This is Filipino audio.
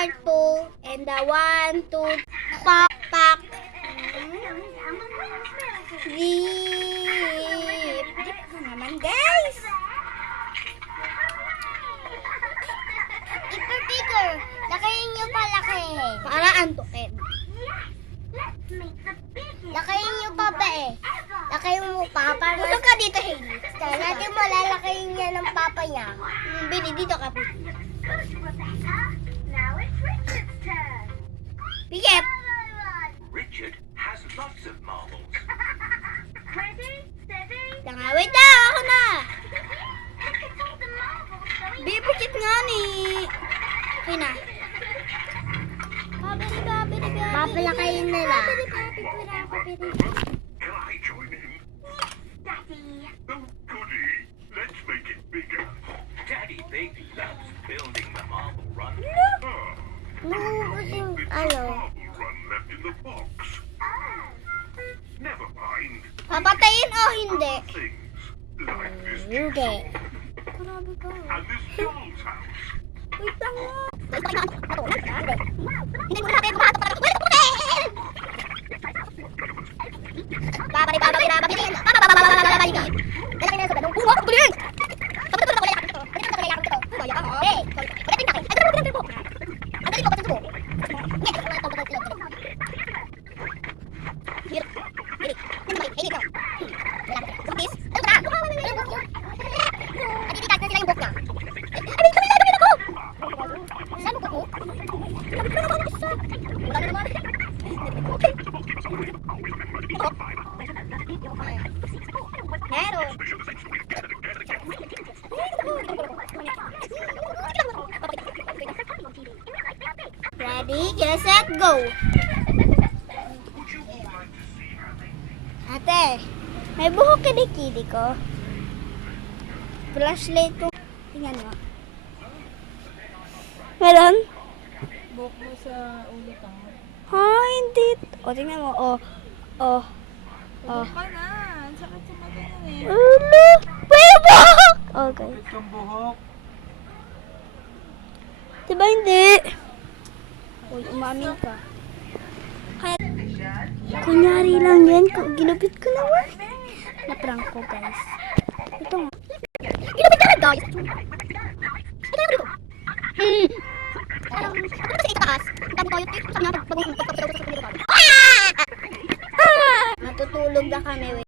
part 2 and the 1, 2, pak, pak. Deep. Deep na naman, guys. Bigger. Lakayin nyo pa, laki. Para antukin. Lakayin nyo pa ba eh. Lakayin mo pa. Para Pusok ka dito, Hailey. Kaya natin mo lalakayin niya ng papa niya. Bili, dito ka, Pili. Pikit. Richard has lots of marbles. Tanga, wait na. Ako na. Bibikit nga ni. Okay na. Papalakayin nila. Can I join in? Oh, goody. Let's make it bigger. Daddy Baby loves building the marble run. Nung This ano. marble run left in the box. Never mind. Papatayin o hindi? Things like this Hindi. and this doll's house. Wait lang nga. Hindi mo natin meron. Ready, get set, go. Ate, may buhok kilikili ko. Flashlight ko. Tingnan mo. Meron? Buhok mo sa ulo ka. Ha, hindi. O, tingnan mo. O. O. Buhok ka na. Ang sakit sa mata niyan eh. Ulo. May buhok! Okay. Itong buhok. Diba hindi? Uy, umamin ka. Kaya, kunyari lang yan. Ginupit ko naman. Na-prank ko, guys. Ito nga. Ginupit ka na, guys!